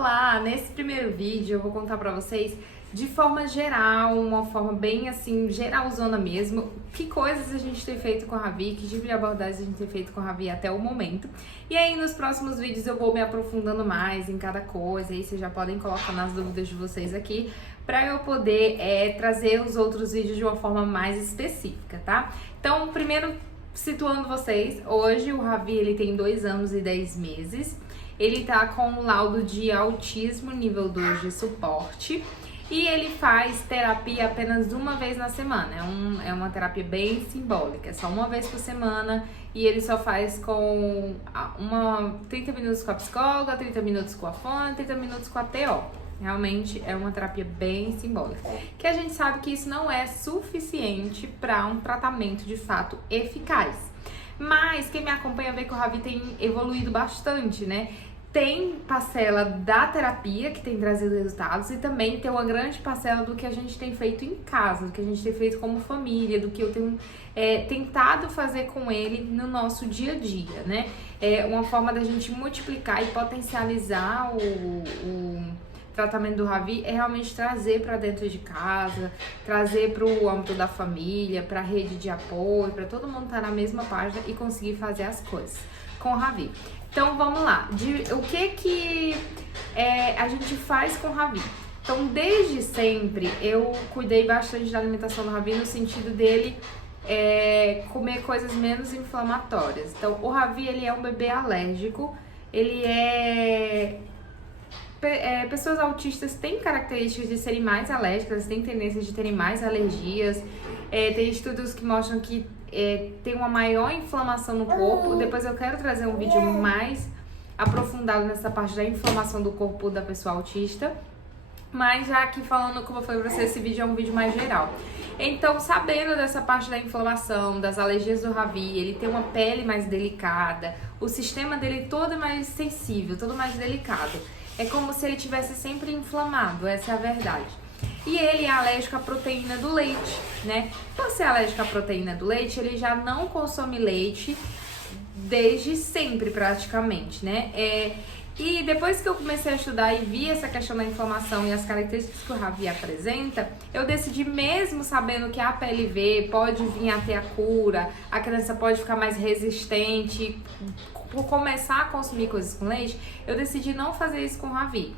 Olá! Nesse primeiro vídeo eu vou contar pra vocês de forma geral, uma forma bem assim, geralzona mesmo, que coisas a gente tem feito com a Ravi, que tipo de abordagem a gente tem feito com a Ravi até o momento. E aí nos próximos vídeos eu vou me aprofundando mais em cada coisa, aí vocês já podem colocar nas dúvidas de vocês aqui, pra eu poder trazer os outros vídeos de uma forma mais específica, tá? Então, primeiro, situando vocês, hoje o Ravi ele tem 2 anos e 10 meses, ele tá com um laudo de autismo nível 2 de suporte e ele faz terapia apenas uma vez na semana, é uma terapia bem simbólica, é só uma vez por semana e ele só faz com 30 minutos com a psicóloga, 30 minutos com a fono, 30 minutos com a TO. Realmente é uma terapia bem simbólica, que a gente sabe que isso não é suficiente para um tratamento de fato eficaz. Mas quem me acompanha vê que o Ravi tem evoluído bastante, né? Tem parcela da terapia que tem trazido resultados e também tem uma grande parcela do que a gente tem feito em casa, do que a gente tem feito como família, do que eu tenho tentado fazer com ele no nosso dia a dia, né? É uma forma da gente multiplicar e potencializar o tratamento do Ravi é realmente trazer para dentro de casa, trazer para o âmbito da família, para a rede de apoio, para todo mundo estar na mesma página e conseguir fazer as coisas com o Ravi. Então vamos lá, o que a gente faz com o Ravi? Então desde sempre eu cuidei bastante da alimentação do Ravi no sentido dele comer coisas menos inflamatórias. Então o Ravi ele é um bebê alérgico, pessoas autistas têm características de serem mais alérgicas, têm tendência de terem mais alergias, tem estudos que mostram que tem uma maior inflamação no corpo. Depois eu quero trazer um vídeo mais aprofundado nessa parte da inflamação do corpo da pessoa autista, mas já aqui falando como foi pra você, esse vídeo é um vídeo mais geral. Então, sabendo dessa parte da inflamação, das alergias do Ravi, ele tem uma pele mais delicada, o sistema dele todo é mais sensível, todo mais delicado. É como se ele tivesse sempre inflamado, essa é a verdade. E ele é alérgico à proteína do leite, né? Por ser alérgico à proteína do leite, ele já não consome leite desde sempre, praticamente, né? E depois que eu comecei a estudar e vi essa questão da inflamação e as características que o Ravi apresenta, eu decidi, mesmo sabendo que a PLV pode vir a ter a cura, a criança pode ficar mais resistente, por começar a consumir coisas com leite, eu decidi não fazer isso com o Ravi.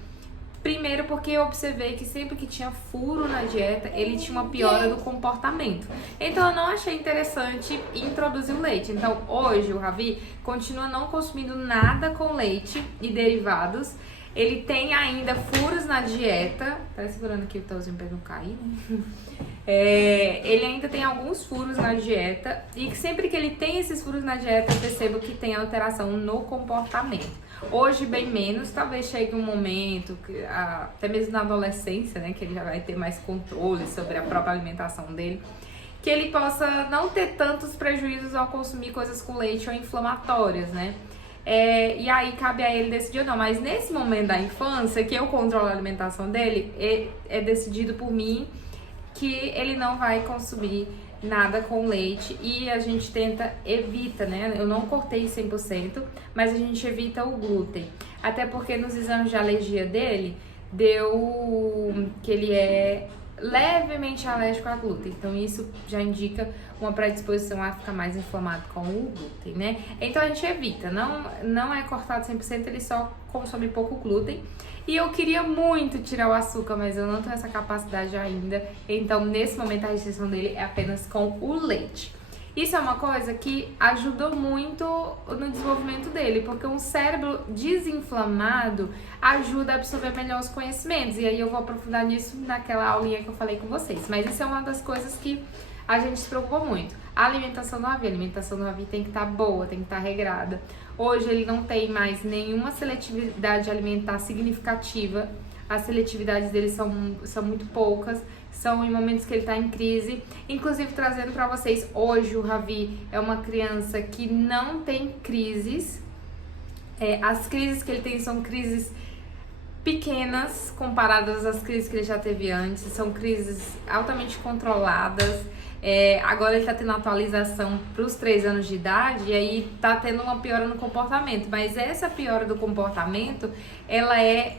Primeiro porque eu observei que sempre que tinha furo na dieta, ele tinha uma piora do comportamento. Então eu não achei interessante introduzir o leite. Então hoje o Ravi continua não consumindo nada com leite e derivados. Ele tem ainda furos na dieta. Tá segurando aqui o tauzinho pra não cair, né? Ele ainda tem alguns furos na dieta. E sempre que ele tem esses furos na dieta, eu percebo que tem alteração no comportamento. Hoje bem menos, talvez chegue um momento, até mesmo na adolescência, né, que ele já vai ter mais controle sobre a própria alimentação dele, que ele possa não ter tantos prejuízos ao consumir coisas com leite ou inflamatórias, né? E aí cabe a ele decidir ou não, mas nesse momento da infância, que eu controlo a alimentação dele, é decidido por mim que ele não vai consumir nada com leite e a gente evita, né? Eu não cortei 100%, mas a gente evita o glúten. Até porque nos exames de alergia dele, deu que ele é levemente alérgico a glúten. Então isso já indica uma predisposição a ficar mais inflamado com o glúten, né? Então a gente evita, não é cortado 100%, ele só consome pouco glúten. E eu queria muito tirar o açúcar, mas eu não tenho essa capacidade ainda. Então, nesse momento, a restrição dele é apenas com o leite. Isso é uma coisa que ajudou muito no desenvolvimento dele, porque um cérebro desinflamado ajuda a absorver melhor os conhecimentos. E aí eu vou aprofundar nisso naquela aulinha que eu falei com vocês. Mas isso é uma das coisas que a gente se preocupa muito. A alimentação do Ravi tem que estar boa, tem que estar regrada. Hoje ele não tem mais nenhuma seletividade alimentar significativa. As seletividades dele são muito poucas, são em momentos que ele está em crise. Inclusive trazendo para vocês, hoje o Ravi é uma criança que não tem crises. As crises que ele tem são crises pequenas comparadas às crises que ele já teve antes, são crises altamente controladas. Agora ele tá tendo atualização para os 3 anos de idade e aí tá tendo uma piora no comportamento, mas essa piora do comportamento, ela é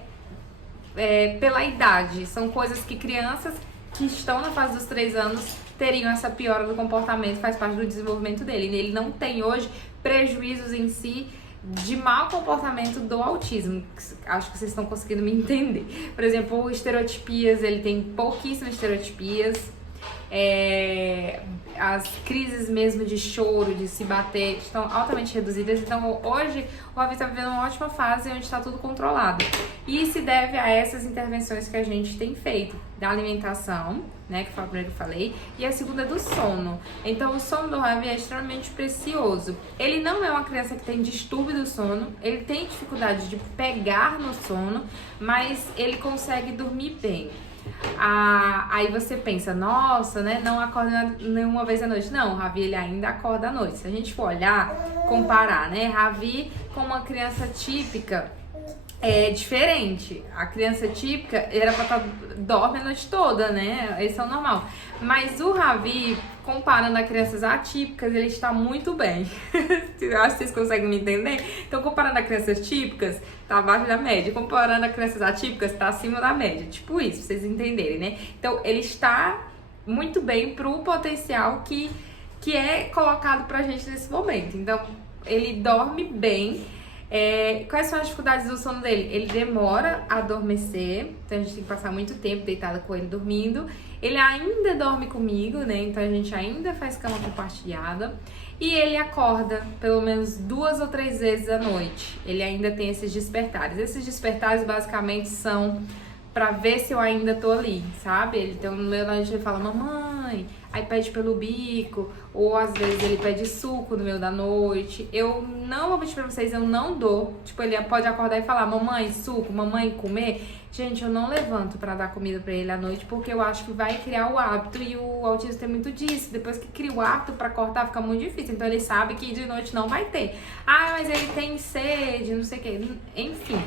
pela idade. São coisas que crianças que estão na fase dos 3 anos teriam essa piora do comportamento, faz parte do desenvolvimento dele. Ele não tem hoje prejuízos em si de mau comportamento do autismo. Acho que vocês estão conseguindo me entender. Por exemplo, estereotipias, ele tem pouquíssimas estereotipias. As crises mesmo de choro, de se bater, estão altamente reduzidas. Então hoje o Ravi está vivendo uma ótima fase onde está tudo controlado. E se deve a essas intervenções que a gente tem feito, da alimentação, né, que foi a primeira que eu falei, e a segunda é do sono. Então o sono do Ravi é extremamente precioso. Ele não é uma criança que tem distúrbio do sono, ele tem dificuldade de pegar no sono, mas ele consegue dormir bem. Aí você pensa, nossa, né, não acorda nenhuma vez à noite. Não, o Ravi ele ainda acorda à noite. Se a gente for olhar, comparar, né, Ravi com uma criança típica é diferente. A criança típica era pra dorme a noite toda, né, esse é o normal. Mas o Ravi, comparando a crianças atípicas, ele está muito bem. Eu acho que vocês conseguem me entender. Então, comparando a crianças típicas, tá abaixo da média. Comparando a crianças atípicas, tá acima da média. Tipo isso, pra vocês entenderem, né? Então, ele está muito bem pro potencial que é colocado pra gente nesse momento. Então, ele dorme bem. Quais são as dificuldades do sono dele? Ele demora a adormecer, então a gente tem que passar muito tempo deitada com ele dormindo. Ele ainda dorme comigo, né? Então a gente ainda faz cama compartilhada. E ele acorda pelo menos 2 ou 3 vezes à noite. Ele ainda tem esses despertares. Esses despertares basicamente são pra ver se eu ainda tô ali, sabe? Então no meio da noite ele fala, mamãe, aí pede pelo bico, ou às vezes ele pede suco no meio da noite. Eu não vou mentir pra vocês, eu não dou. Tipo, ele pode acordar e falar, mamãe, suco, mamãe, comer. Gente, eu não levanto pra dar comida pra ele à noite, porque eu acho que vai criar o hábito, e o autismo tem muito disso. Depois que cria o hábito pra cortar, fica muito difícil. Então ele sabe que de noite não vai ter. Ah, mas ele tem sede, não sei o que. Enfim,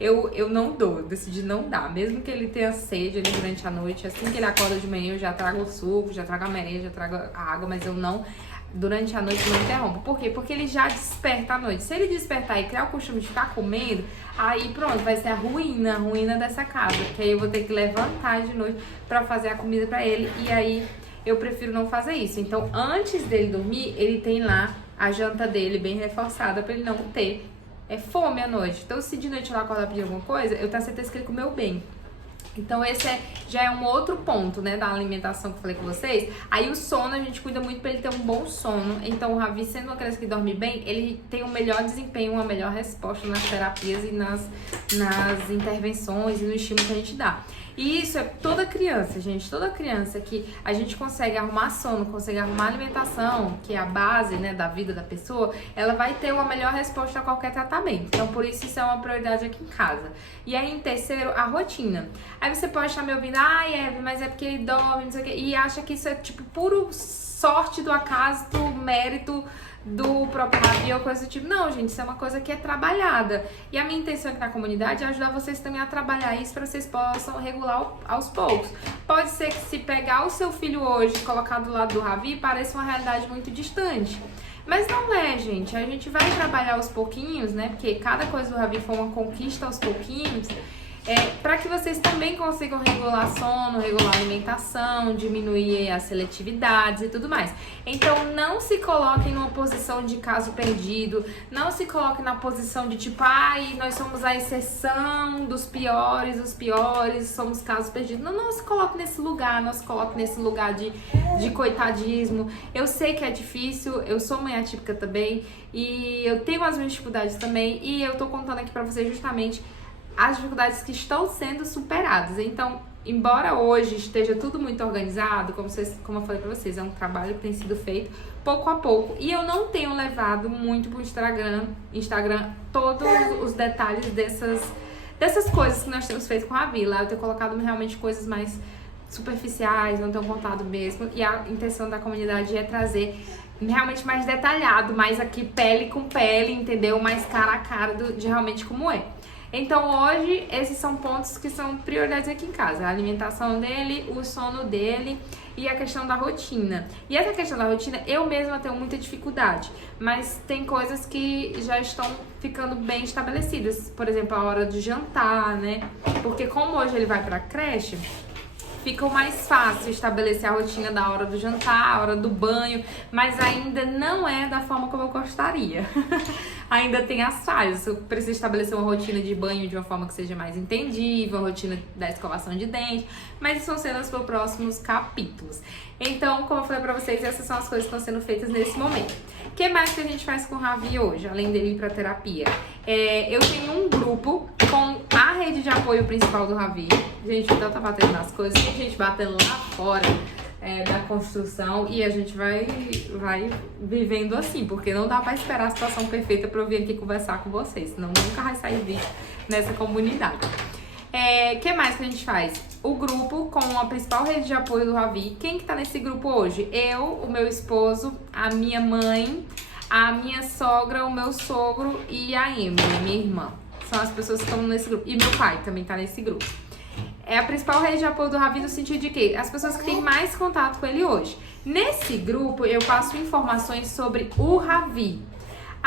eu não dou, decidi não dar. Mesmo que ele tenha sede ali durante a noite, assim que ele acorda de manhã, eu já trago o suco, já trago a merenda, já trago a água, mas eu não, durante a noite, não interrompo. Por quê? Porque ele já desperta à noite. Se ele despertar e criar o costume de ficar comendo, aí pronto, vai ser a ruína dessa casa. Que aí eu vou ter que levantar de noite pra fazer a comida pra ele. E aí eu prefiro não fazer isso. Então, antes dele dormir, ele tem lá a janta dele bem reforçada pra ele não ter fome à noite. Então, se de noite ela acordar pedir alguma coisa, eu tenho certeza que ele comeu bem. Então esse já é um outro ponto, né, da alimentação que eu falei com vocês. Aí o sono, a gente cuida muito pra ele ter um bom sono. Então o Ravi, sendo uma criança que dorme bem, ele tem um melhor desempenho, uma melhor resposta nas terapias e nas intervenções e no estímulo que a gente dá. E isso é toda criança, gente. Toda criança que a gente consegue arrumar sono, consegue arrumar alimentação, que é a base, né, da vida da pessoa, ela vai ter uma melhor resposta a qualquer tratamento. Então, por isso é uma prioridade aqui em casa. E aí, em terceiro, a rotina. Aí você pode estar me ouvindo, Eve, mas é porque ele dorme, não sei o quê, e acha que isso é, tipo, puro sorte do acaso, do mérito do próprio Ravi ou coisa do tipo. Não, gente, isso é uma coisa que é trabalhada. E a minha intenção aqui na comunidade é ajudar vocês também a trabalhar isso para vocês possam regular aos poucos. Pode ser que se pegar o seu filho hoje e colocar do lado do Ravi, pareça uma realidade muito distante. Mas não é, gente. A gente vai trabalhar aos pouquinhos, né? Porque cada coisa do Ravi foi uma conquista aos pouquinhos. Para que vocês também consigam regular sono, regular alimentação, diminuir as seletividades e tudo mais. Então não se coloquem numa posição de caso perdido, não se coloquem na posição de tipo, nós somos a exceção dos piores, somos casos perdidos. Não se coloque nesse lugar, não se coloque nesse lugar de coitadismo. Eu sei que é difícil, eu sou mãe atípica também e eu tenho as minhas dificuldades também, e eu tô contando aqui pra vocês justamente as dificuldades que estão sendo superadas. Então, embora hoje esteja tudo muito organizado, como eu falei pra vocês, é um trabalho que tem sido feito pouco a pouco. E eu não tenho levado muito pro Instagram todos os detalhes dessas coisas que nós temos feito com a Vila. Eu tenho colocado realmente coisas mais superficiais, não tenho contado mesmo. E a intenção da comunidade é trazer realmente mais detalhado, mais aqui pele com pele, entendeu? Mais cara a cara de realmente como é. Então hoje esses são pontos que são prioridades aqui em casa, a alimentação dele, o sono dele e a questão da rotina. E essa questão da rotina eu mesma tenho muita dificuldade, mas tem coisas que já estão ficando bem estabelecidas, por exemplo, a hora de jantar, né? Porque como hoje ele vai pra creche, fica mais fácil estabelecer a rotina da hora do jantar, a hora do banho, mas ainda não é da forma como eu gostaria. Ainda tem as falhas. Eu preciso estabelecer uma rotina de banho de uma forma que seja mais entendível, uma rotina da escovação de dente, mas isso são cenas para os próximos capítulos. Então, como eu falei pra vocês, essas são as coisas que estão sendo feitas nesse momento. O que mais que a gente faz com o Ravi hoje, além dele ir pra terapia? Eu tenho um grupo com a rede de apoio principal do Ravi. Gente, então tá batendo nas coisas, tem gente batendo lá fora da construção e a gente vai vivendo assim, porque não dá pra esperar a situação perfeita pra eu vir aqui conversar com vocês, senão nunca vai sair vídeo nessa comunidade. O que mais que a gente faz? O grupo com a principal rede de apoio do Ravi. Quem que tá nesse grupo hoje? Eu, o meu esposo, a minha mãe, a minha sogra, o meu sogro e a Emily, minha irmã. São as pessoas que estão nesse grupo. E meu pai também tá nesse grupo. É a principal rede de apoio do Ravi no sentido de que as pessoas que têm mais contato com ele hoje. Nesse grupo eu passo informações sobre o Ravi.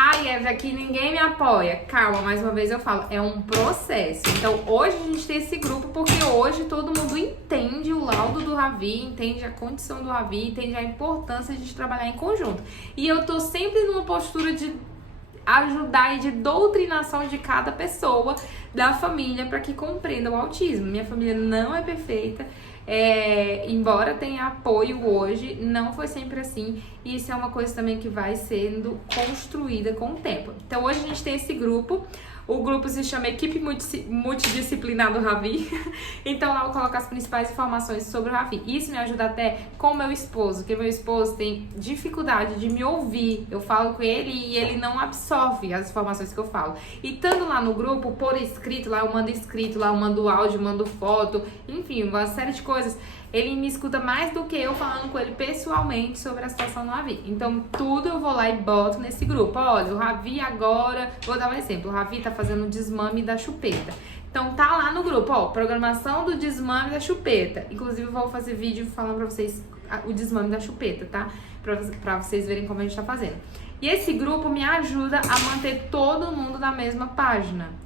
Ai, Eva, aqui ninguém me apoia. Calma, mais uma vez eu falo, é um processo. Então, hoje a gente tem esse grupo porque hoje todo mundo entende o laudo do Ravi, entende a condição do Ravi, entende a importância de trabalhar em conjunto. E eu tô sempre numa postura de ajudar e de doutrinação de cada pessoa da família para que compreenda o autismo. Minha família não é perfeita. Embora tenha apoio hoje, não foi sempre assim, e isso é uma coisa também que vai sendo construída com o tempo. Então hoje a gente tem esse grupo, o grupo se chama Equipe Multidisciplinar do Ravi, então lá eu coloco as principais informações sobre o Ravi. Isso me ajuda até com o meu esposo, porque meu esposo tem dificuldade de me ouvir, eu falo com ele e ele não absorve as informações que eu falo. E estando lá no grupo, por escrito, lá eu mando áudio, mando foto, enfim, uma série de coisas. Ele me escuta mais do que eu falando com ele pessoalmente sobre a situação do Ravi. Então, tudo eu vou lá e boto nesse grupo. Olha, o Ravi agora... Vou dar um exemplo. O Ravi tá fazendo o desmame da chupeta. Então, tá lá no grupo, ó, programação do desmame da chupeta. Inclusive, eu vou fazer vídeo falando pra vocês o desmame da chupeta, tá? Pra vocês verem como a gente tá fazendo. E esse grupo me ajuda a manter todo mundo na mesma página.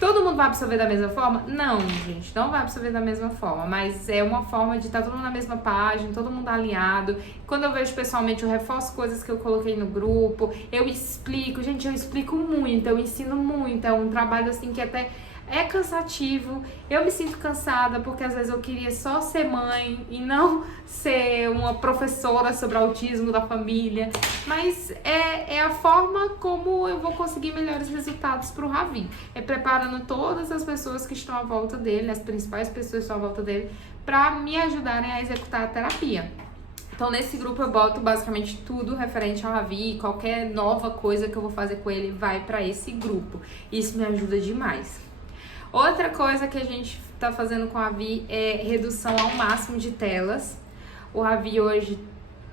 Todo mundo vai absorver da mesma forma? Não, gente, não vai absorver da mesma forma, mas é uma forma de estar todo mundo na mesma página, todo mundo alinhado. Quando eu vejo pessoalmente, eu reforço coisas que eu coloquei no grupo, eu explico, gente, eu explico muito, eu ensino muito, é um trabalho assim que até é cansativo, eu me sinto cansada porque às vezes eu queria só ser mãe e não ser uma professora sobre autismo da família, mas é a forma como eu vou conseguir melhores resultados pro Ravi, preparando todas as pessoas que estão à volta dele, as principais pessoas que estão à volta dele, para me ajudarem a executar a terapia. Então, nesse grupo eu boto basicamente tudo referente ao Ravi, qualquer nova coisa que eu vou fazer com ele vai para esse grupo. Isso me ajuda demais. Outra coisa que a gente tá fazendo com o Ravi é redução ao máximo de telas. O Ravi hoje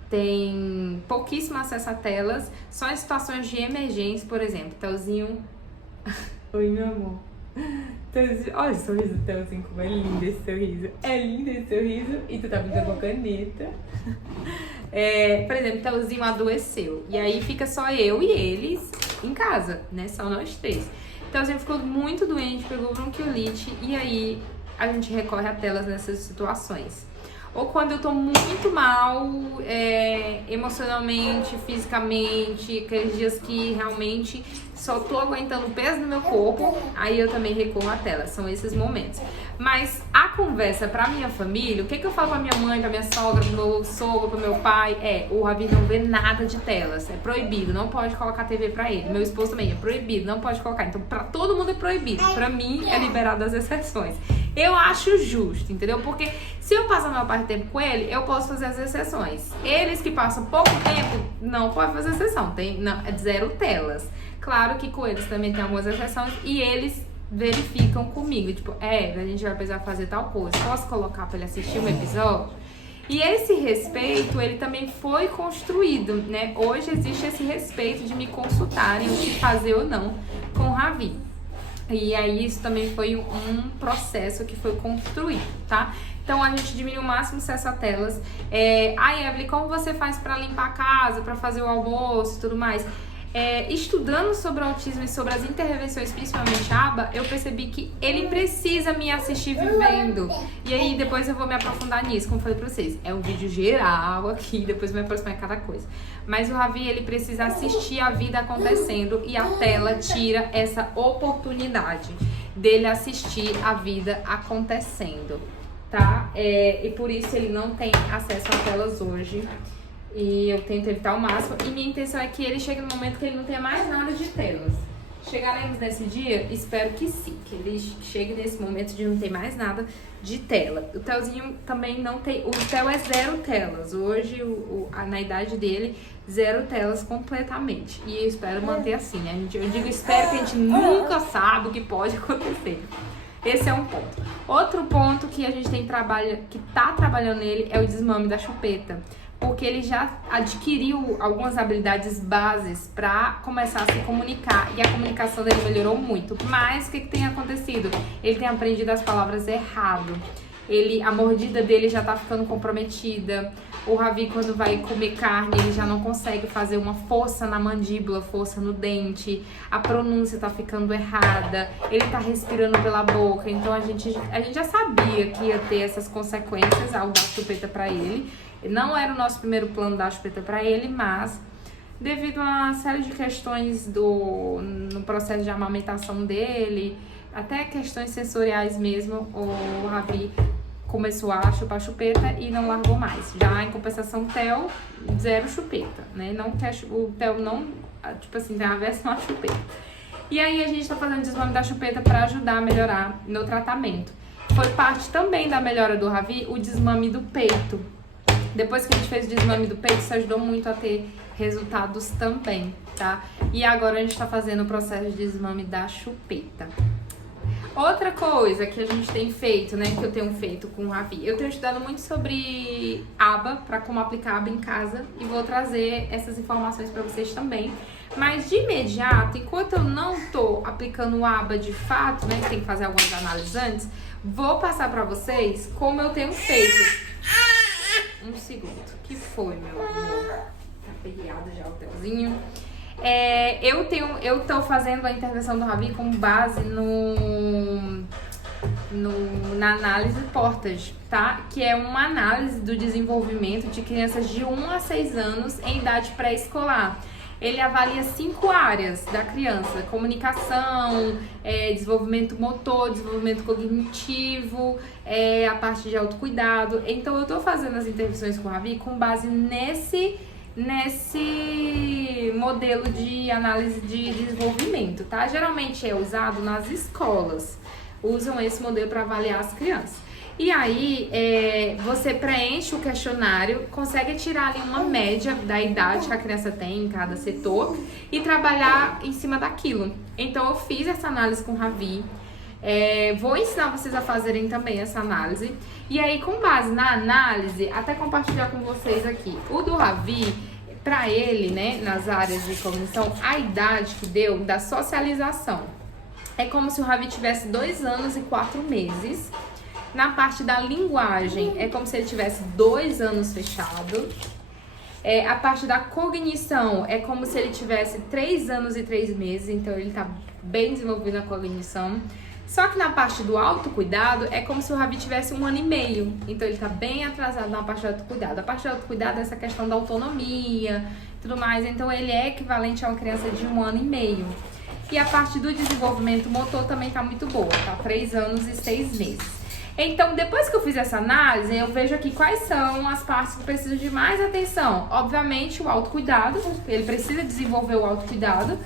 tem pouquíssimo acesso a telas, só em situações de emergência, por exemplo. Telzinho... Oi, meu amor. Telzinho... Olha o sorriso do Telzinho, como é lindo esse sorriso. É lindo esse sorriso e tu tá brincando com a caneta. Por exemplo, Telzinho adoeceu e aí fica só eu e eles em casa, né? Só nós três. Então, ele ficou muito doente, pegou bronquiolite e aí a gente recorre a telas nessas situações. Ou quando eu tô muito mal, emocionalmente, fisicamente, aqueles dias que realmente só tô aguentando o peso do meu corpo, aí eu também recorro a telas. São esses momentos. Mas a conversa pra minha família, o que eu falo pra minha mãe, pra minha sogra, pro meu sogro, pro meu pai, o Ravi não vê nada de telas, é proibido, não pode colocar TV pra ele. Meu esposo também é proibido, não pode colocar. Então pra todo mundo é proibido, pra mim é liberado as exceções. Eu acho justo, entendeu? Porque se eu passar a maior parte do tempo com ele, eu posso fazer as exceções. Eles que passam pouco tempo, não podem fazer exceção, é de 0 telas. Claro que com eles também tem algumas exceções e eles verificam comigo, tipo, a gente vai precisar fazer tal coisa, posso colocar pra ele assistir um episódio? E esse respeito, ele também foi construído, né? Hoje existe esse respeito de me consultarem o que fazer ou não com o Ravi. E aí isso também foi um processo que foi construído, tá? Então a gente diminui o máximo acesso a telas. Evelyn, como você faz para limpar a casa, para fazer o almoço e tudo mais? Estudando sobre o autismo e sobre as intervenções, principalmente ABA, eu percebi que ele precisa me assistir vivendo. E aí depois eu vou me aprofundar nisso, como eu falei pra vocês. É um vídeo geral aqui, depois eu me aproximar em cada coisa. Mas o Ravi, ele precisa assistir a vida acontecendo e a tela tira essa oportunidade dele assistir a vida acontecendo, tá? E por isso ele não tem acesso a telas hoje. E eu tento evitar ao máximo. E minha intenção é que ele chegue no momento que ele não tenha mais nada de telas. Chegaremos nesse dia? Espero que sim. Que ele chegue nesse momento de não ter mais nada de tela. O Theozinho também não tem... O Theo é 0 telas. Hoje, na idade dele, 0 telas completamente. E eu espero manter assim, né? Eu digo espero, que a gente nunca sabe o que pode acontecer. Esse é um ponto. Outro ponto que a gente tá trabalhando nele é o desmame da chupeta. Porque ele já adquiriu algumas habilidades bases para começar a se comunicar. E a comunicação dele melhorou muito. Mas o que tem acontecido? Ele tem aprendido as palavras errado. A mordida dele já tá ficando comprometida. O Ravi, quando vai comer carne, ele já não consegue fazer uma força na mandíbula, força no dente. A pronúncia tá ficando errada. Ele tá respirando pela boca. Então a gente já sabia que ia ter essas consequências ao dar chupeta para ele. Não era o nosso primeiro plano dar chupeta para ele, mas devido a uma série de questões no processo de amamentação dele, até questões sensoriais mesmo, o Ravi começou a chupar chupeta e não largou mais. Já em compensação, o Theo, 0 chupeta, né? O Theo não, tipo assim, tem aversão à chupeta. E aí a gente tá fazendo desmame da chupeta para ajudar a melhorar no tratamento. Foi parte também da melhora do Ravi o desmame do peito. Depois que a gente fez o desmame do peito, isso ajudou muito a ter resultados também, tá? E agora a gente tá fazendo o processo de desmame da chupeta. Outra coisa que a gente tem feito, né, que eu tenho feito com o Ravi, eu tenho estudado muito sobre aba, para como aplicar aba em casa, e vou trazer essas informações para vocês também. Mas de imediato, enquanto eu não tô aplicando aba de fato, né, tem que fazer algumas análises antes, vou passar para vocês como eu tenho feito. Um segundo. Que foi, meu amor? Tá feriado já o Theozinho. Eu tô fazendo a intervenção do Ravi com base na análise Portage, tá? Que é uma análise do desenvolvimento de crianças de 1 a 6 anos em idade pré-escolar. Ele avalia 5 áreas da criança: comunicação, desenvolvimento motor, desenvolvimento cognitivo, a parte de autocuidado. Então eu tô fazendo as intervenções com o Ravi com base nesse modelo de análise de desenvolvimento, tá? Geralmente é usado nas escolas, usam esse modelo para avaliar as crianças. E aí, você preenche o questionário, consegue tirar ali uma média da idade que a criança tem em cada setor e trabalhar em cima daquilo. Então, eu fiz essa análise com o Ravi. Vou ensinar vocês a fazerem também essa análise. E aí, com base na análise, até compartilhar com vocês aqui. O do Ravi, para ele, né, nas áreas de cognição, a idade que deu da socialização. É como se o Ravi tivesse 2 anos e 4 meses. Na parte da linguagem, é como se ele tivesse 2 anos fechado. A parte da cognição, é como se ele tivesse 3 anos e 3 meses. Então, ele tá bem desenvolvido na cognição. Só que na parte do autocuidado, é como se o Ravi tivesse 1 ano e meio. Então, ele tá bem atrasado na parte do autocuidado. A parte do autocuidado é essa questão da autonomia e tudo mais. Então, ele é equivalente a uma criança de 1 ano e meio. E a parte do desenvolvimento motor também tá muito boa, tá? 3 anos e 6 meses. Então, depois que eu fiz essa análise, eu vejo aqui quais são as partes que precisam de mais atenção. Obviamente, o autocuidado, ele precisa desenvolver o autocuidado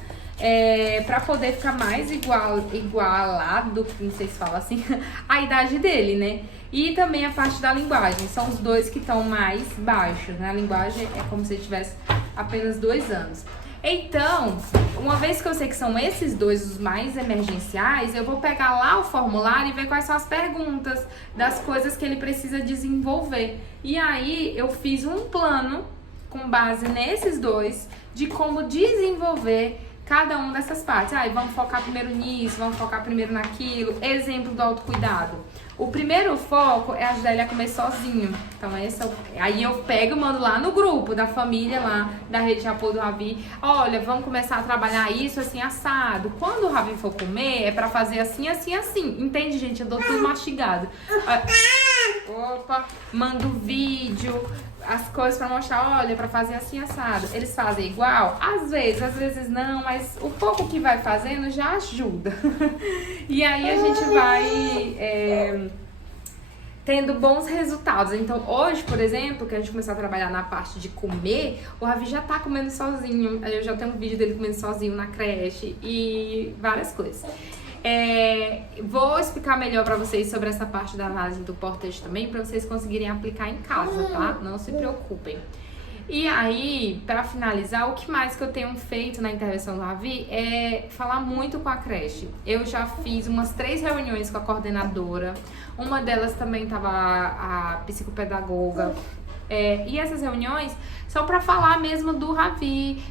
para poder ficar mais igualado, não sei se fala assim, a idade dele, né? E também a parte da linguagem, são os dois que estão mais baixos, né? A linguagem é como se ele tivesse apenas 2 anos. Então, uma vez que eu sei que são esses dois os mais emergenciais, eu vou pegar lá o formulário e ver quais são as perguntas das coisas que ele precisa desenvolver. E aí, eu fiz um plano com base nesses dois de como desenvolver cada uma dessas partes. Vamos focar primeiro nisso, vamos focar primeiro naquilo. Exemplo do autocuidado. O primeiro foco é ajudar ele a comer sozinho. Então, aí eu pego e mando lá no grupo da família lá, da rede de apoio do Ravi. Olha, vamos começar a trabalhar isso assim, assado. Quando o Ravi for comer, é pra fazer assim, assim, assim. Entende, gente? Eu dou tudo mastigado. Opa, mando vídeo, as coisas pra mostrar, olha, pra fazer assim, assado. Eles fazem igual? Às vezes não, mas o pouco que vai fazendo já ajuda. E aí a gente vai tendo bons resultados. Então hoje, por exemplo, que a gente começou a trabalhar na parte de comer, o Ravi já tá comendo sozinho. Eu já tenho um vídeo dele comendo sozinho na creche e várias coisas. Vou explicar melhor pra vocês sobre essa parte da análise do Portage também, pra vocês conseguirem aplicar em casa, tá? Não se preocupem. E aí, pra finalizar, o que mais que eu tenho feito na intervenção do Ravi é falar muito com a creche. Eu já fiz umas 3 reuniões com a coordenadora, uma delas também tava a psicopedagoga. E essas reuniões são para falar mesmo do Ravi.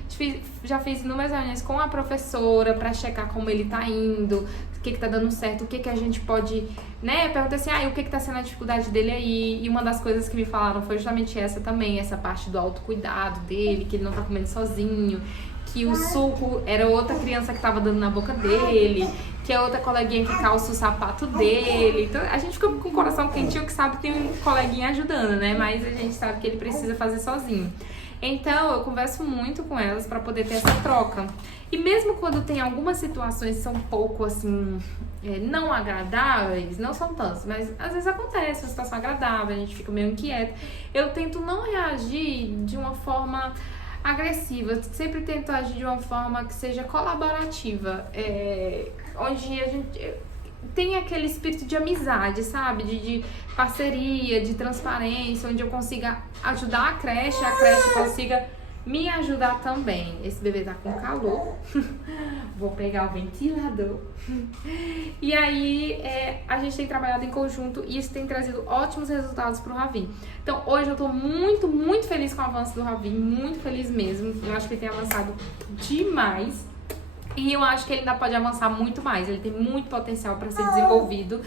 Já fiz inúmeras reuniões com a professora para checar como ele tá indo, o que tá dando certo, o que a gente pode, né? Perguntar assim, o que tá sendo a dificuldade dele aí. E uma das coisas que me falaram foi justamente essa também, essa parte do autocuidado dele, que ele não tá comendo sozinho, que o suco era outra criança que tava dando na boca dele, que é outra coleguinha que calça o sapato dele. Então a gente fica com o coração quentinho que sabe que tem um coleguinha ajudando, né? Mas a gente sabe que ele precisa fazer sozinho. Então eu converso muito com elas pra poder ter essa troca. E mesmo quando tem algumas situações que são um pouco assim, não agradáveis, não são tantas, mas às vezes acontece uma situação agradável, a gente fica meio inquieta. Eu tento não reagir de uma forma agressiva, eu sempre tento agir de uma forma que seja colaborativa, onde a gente tem aquele espírito de amizade, sabe? De parceria, de transparência, onde eu consiga ajudar a creche consiga me ajudar também. Esse bebê tá com calor, vou pegar o ventilador. E aí a gente tem trabalhado em conjunto e isso tem trazido ótimos resultados pro Ravi. Então hoje eu tô muito, muito feliz com o avanço do Ravi, muito feliz mesmo. Eu acho que ele tem avançado demais. E eu acho que ele ainda pode avançar muito mais, ele tem muito potencial para ser desenvolvido.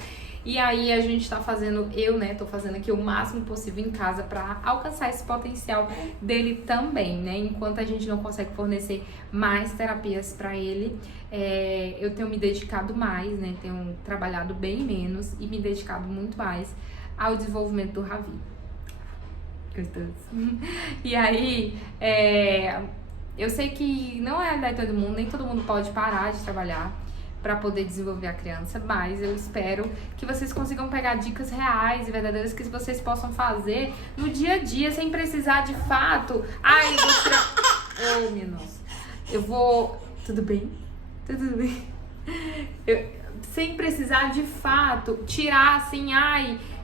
E aí a gente tá fazendo, tô fazendo aqui o máximo possível em casa para alcançar esse potencial dele também, né? Enquanto a gente não consegue fornecer mais terapias para ele, eu tenho me dedicado mais, né? Tenho trabalhado bem menos e me dedicado muito mais ao desenvolvimento do Ravi. Gostoso. E aí, eu sei que não é a ideia de todo mundo, nem todo mundo pode parar de trabalhar para poder desenvolver a criança, mas eu espero que vocês consigam pegar dicas reais e verdadeiras que vocês possam fazer no dia a dia, sem precisar de fato, eu vou tirar... Oh, minha nossa. Eu vou... Tudo bem? Tudo bem? Sem precisar de fato tirar assim,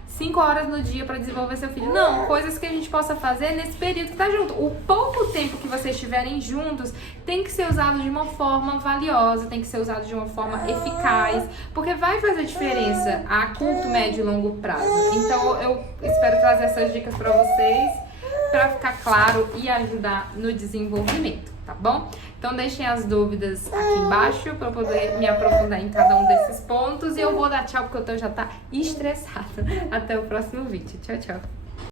5 horas no dia para desenvolver seu filho. Não, coisas que a gente possa fazer nesse período que tá junto. O pouco tempo que vocês estiverem juntos tem que ser usado de uma forma valiosa, tem que ser usado de uma forma eficaz, porque vai fazer diferença a curto, médio e longo prazo. Então eu espero trazer essas dicas para vocês, para ficar claro e ajudar no desenvolvimento, tá bom? Então deixem as dúvidas aqui embaixo para eu poder me aprofundar em cada um desses pontos. E eu vou dar tchau porque eu já tá estressada. Até o próximo vídeo. Tchau, tchau.